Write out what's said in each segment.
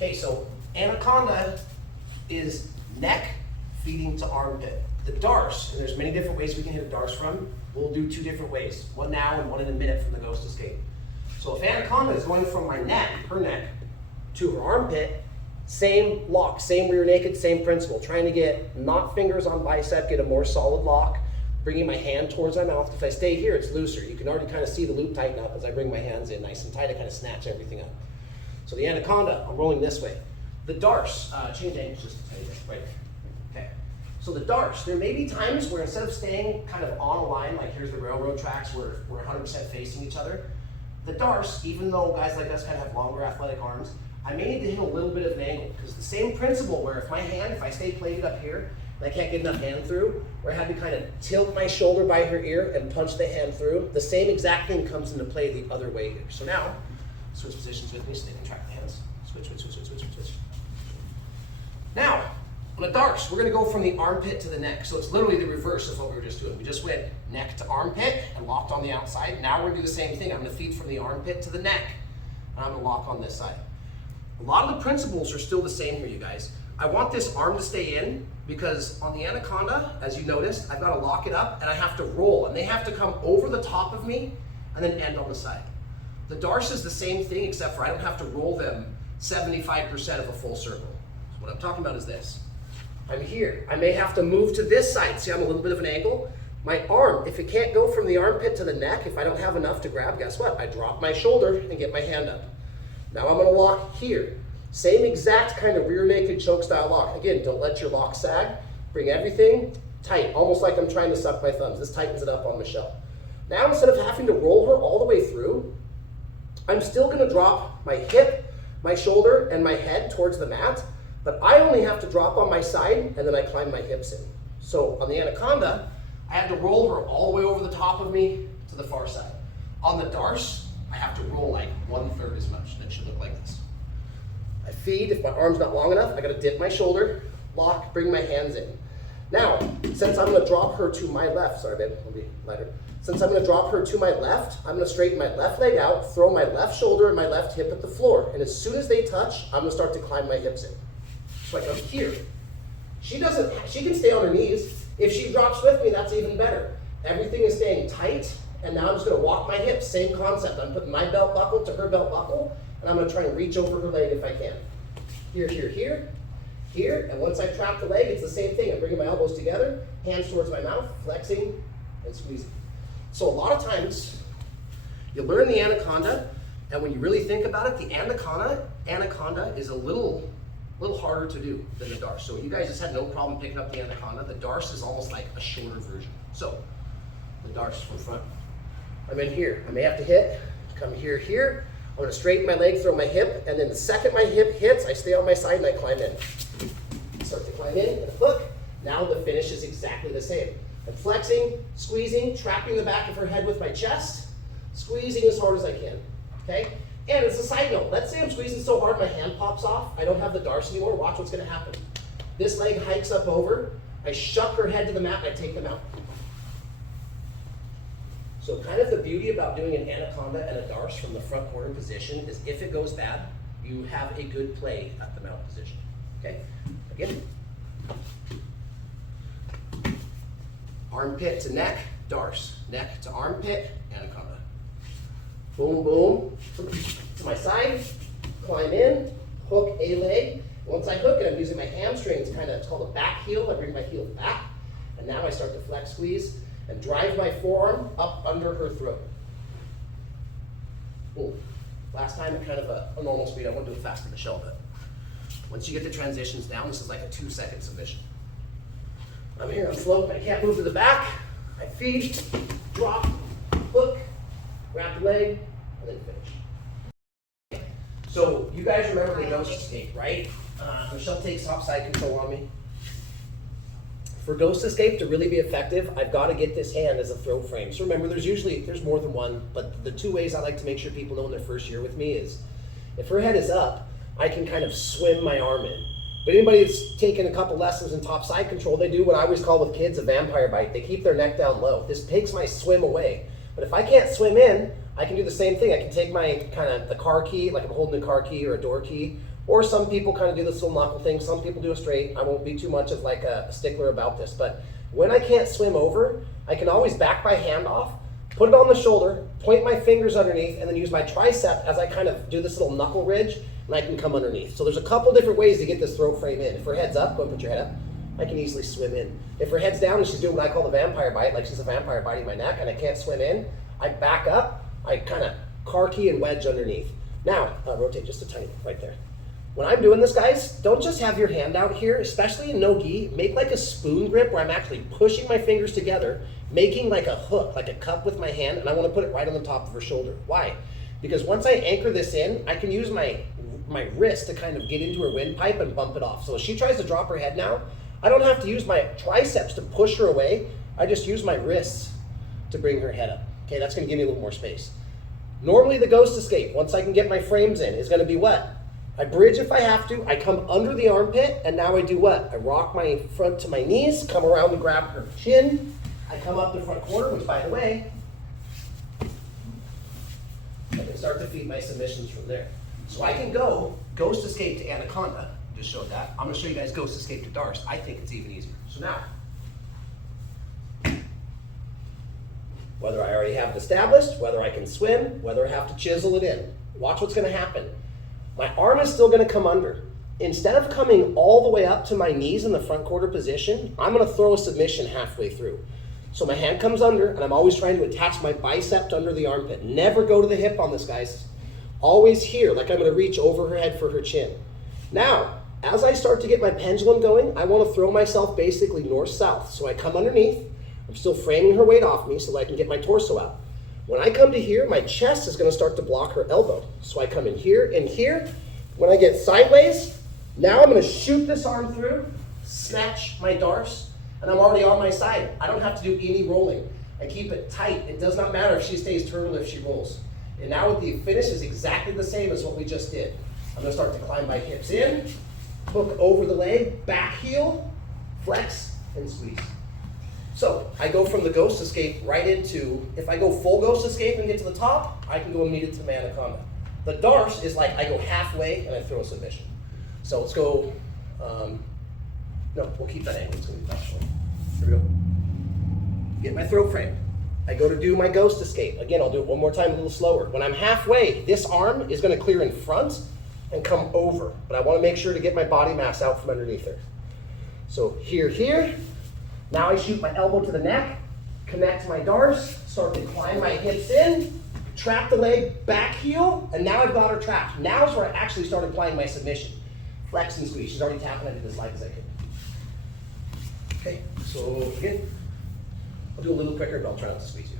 Okay, so anaconda is neck feeding to armpit. The darce, and there's many different ways we can hit a darce from. We'll do two different ways, one now and one in a minute from the ghost escape. So if anaconda is going from my neck, her neck, to her armpit, same lock, same rear naked, same principle. Trying to get not fingers on bicep, get a more solid lock, bringing my hand towards my mouth. If I stay here, it's looser. You can already kind of see the loop tighten up as I bring my hands in nice and tight. I kind of snatch everything up. So the anaconda, I'm rolling this way. The darce, change angles just a tiny bit, right there. Okay. So the darce, there may be times where instead of staying kind of on a line, like here's the railroad tracks where we're 100% facing each other, the darce, even though guys like us kind of have longer athletic arms, I may need to hit a little bit of an angle, because the same principle where if my hand, if I stay plated up here, and I can't get enough hand through, where I have to kind of tilt my shoulder by her ear and punch the hand through, the same exact thing comes into play the other way here. So now, switch positions with me so they can track the hands. Switch, switch, switch, switch, switch, switch. Now, on a darce, we're gonna go from the armpit to the neck. So it's literally the reverse of what we were just doing. We just went neck to armpit and locked on the outside. Now we're gonna do the same thing. I'm gonna feed from the armpit to the neck, and I'm gonna lock on this side. A lot of the principles are still the same here, you guys. I want this arm to stay in because on the anaconda, as you noticed, I've got to lock it up and I have to roll, and they have to come over the top of me and then end on the side. The darce is the same thing, except for I don't have to roll them 75% of a full circle. So what I'm talking about is this. I'm here. I may have to move to this side. See, I'm a little bit of an angle. My arm, if it can't go from the armpit to the neck, if I don't have enough to grab, guess what? I drop my shoulder and get my hand up. Now I'm gonna lock here. Same exact kind of rear naked choke style lock. Again, don't let your lock sag. Bring everything tight, almost like I'm trying to suck my thumbs. This tightens it up on Michelle. Now instead of having to roll her all the way through, I'm still gonna drop my hip, my shoulder, and my head towards the mat, but I only have to drop on my side and then I climb my hips in. So on the anaconda, I have to roll her all the way over the top of me to the far side. On the darce, I have to roll like 1/3 as much. That should look like this. I feed, if my arm's not long enough, I gotta dip my shoulder, lock, bring my hands in. Now, since I'm gonna drop her to my left, sorry babe, I'll be lighter. Since I'm gonna drop her to my left, I'm gonna straighten my left leg out, throw my left shoulder and my left hip at the floor. And as soon as they touch, I'm gonna start to climb my hips in. So I come here. She can stay on her knees. If she drops with me, that's even better. Everything is staying tight. And now I'm just gonna walk my hips, same concept. I'm putting my belt buckle to her belt buckle, and I'm gonna try and reach over her leg if I can. Here, here, here, here, and once I trap the leg, it's the same thing. I'm bringing my elbows together, hands towards my mouth, flexing and squeezing. So a lot of times, you learn the anaconda, and when you really think about it, the anaconda is a little harder to do than the darce. So you guys just had no problem picking up the anaconda. The darce is almost like a shorter version. So, the darce from front. I'm in here. I may have to hit, come here, here. I'm gonna straighten my leg, throw my hip, and then the second my hip hits, I stay on my side and I climb in. Start to climb in, and a hook. Now the finish is exactly the same. I'm flexing, squeezing, trapping the back of her head with my chest, squeezing as hard as I can, okay? And as a side note, let's say I'm squeezing so hard my hand pops off, I don't have the darce anymore, watch what's gonna happen. This leg hikes up over, I shuck her head to the mat, and I take them out. So kind of the beauty about doing an anaconda and a darce from the front corner position is if it goes bad, you have a good play at the mount position, okay? Again. Armpit to neck, darce. Neck to armpit, anaconda. Boom, boom, to my side, climb in, hook a leg. Once I hook it, I'm using my hamstrings, it's called a back heel. I bring my heel back, and now I start to flex squeeze and drive my forearm up under her throat. Boom. Last time at kind of a normal speed. I won't do it fast in Michelle, but once you get the transitions down, this is like a 2-second submission. I'm here, I'm floating, I can't move to the back. I feed, drop, hook, grab the leg, and then finish. So you guys remember the ghost escape, right? Michelle takes top side control on me. For ghost escape to really be effective, I've got to get this hand as a throw frame. So remember, there's more than one, but the two ways I like to make sure people know in their first year with me is, if her head is up, I can kind of swim my arm in. But anybody that's taken a couple lessons in top side control, they do what I always call with kids a vampire bite. They keep their neck down low. This takes my swim away. But if I can't swim in, I can do the same thing. I can take my the car key, like I'm holding a car key or a door key, or some people kind of do this little knuckle thing. Some people do it straight. I won't be too much of like a stickler about this, but when I can't swim over, I can always back my hand off, put it on the shoulder, point my fingers underneath, and then use my tricep as I kind of do this little knuckle ridge, and I can come underneath. So there's a couple different ways to get this throat frame in. If her head's up, go and put your head up. I can easily swim in. If her head's down and she's doing what I call the vampire bite, like she's a vampire biting my neck and I can't swim in, I back up, I kind of car key and wedge underneath. Now, rotate just a tiny bit right there. When I'm doing this, guys, don't just have your hand out here, especially in no-gi. Make like a spoon grip where I'm actually pushing my fingers together, making like a hook, like a cup with my hand, and I want to put it right on the top of her shoulder. Why? Because once I anchor this in, I can use my wrist to kind of get into her windpipe and bump it off. So if she tries to drop her head now, I don't have to use my triceps to push her away. I just use my wrists to bring her head up. Okay, that's going to give me a little more space. Normally the ghost escape, once I can get my frames in, is going to be what? I bridge if I have to, I come under the armpit, and now I do what? I rock my front to my knees, come around and grab her chin. I come up the front corner, which by the way, I can start to feed my submissions from there. So I can go ghost escape to anaconda. Just showed that. I'm going to show you guys ghost escape to Darce. I think it's even easier. So now, whether I already have it established, whether I can swim, whether I have to chisel it in, watch what's going to happen. My arm is still going to come under. Instead of coming all the way up to my knees in the front quarter position, I'm going to throw a submission halfway through. So my hand comes under, and I'm always trying to attach my bicep to under the armpit. Never go to the hip on this, guys. Always here, like I'm going to reach over her head for her chin. Now, as I start to get my pendulum going, I want to throw myself basically north-south. So I come underneath. I'm still framing her weight off me so that I can get my torso out. When I come to here, my chest is going to start to block her elbow. So I come in here and here. When I get sideways, now I'm going to shoot this arm through, snatch my Darce, and I'm already on my side. I don't have to do any rolling. I keep it tight. It does not matter if she stays turtle, if she rolls. And now the finish is exactly the same as what we just did. I'm going to start to climb my hips in, hook over the leg, back heel, flex, and squeeze. So I go from the ghost escape right into, if I go full ghost escape and get to the top, I can go immediately to my anaconda. The Darce is like I go halfway and I throw a submission. So let's go, no, we'll keep that angle. It's going to be tough. Here we go. Get my throat frame. I go to do my ghost escape. Again, I'll do it one more time a little slower. When I'm halfway, this arm is going to clear in front and come over. But I want to make sure to get my body mass out from underneath her. So here. Now I shoot my elbow to the neck, connect my Darce, start to climb my hips in, trap the leg, back heel, and now I've got her trapped. Now is where I actually start applying my submission. Flex and squeeze. She's already tapping. I did as light as I could. Okay, so again, I'll do a little quicker, but I'll try not to squeeze you.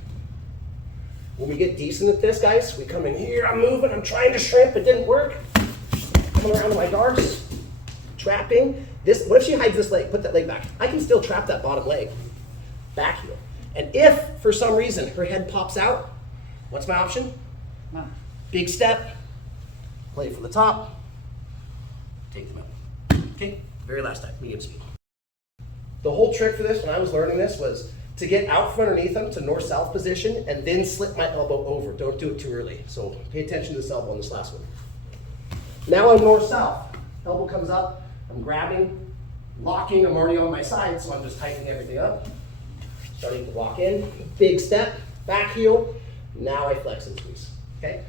When we get decent at this, guys, we come in here, I'm moving, I'm trying to shrimp, it didn't work. Coming around to my Darce, trapping. This, what if she hides this leg? Put that leg back. I can still trap that bottom leg. Back heel. And if, for some reason, her head pops out, what's my option? No. Big step, play from the top, take them out. Okay, very last time, medium speed. The whole trick for this, when I was learning this, was to get out from underneath them to north-south position and then slip my elbow over. Don't do it too early. So pay attention to this elbow on this last one. Now I'm north-south. Elbow comes up. I'm grabbing, locking, I'm already on my side, so I'm just tightening everything up. Starting to walk in, big step, back heel, now I flex and squeeze, okay?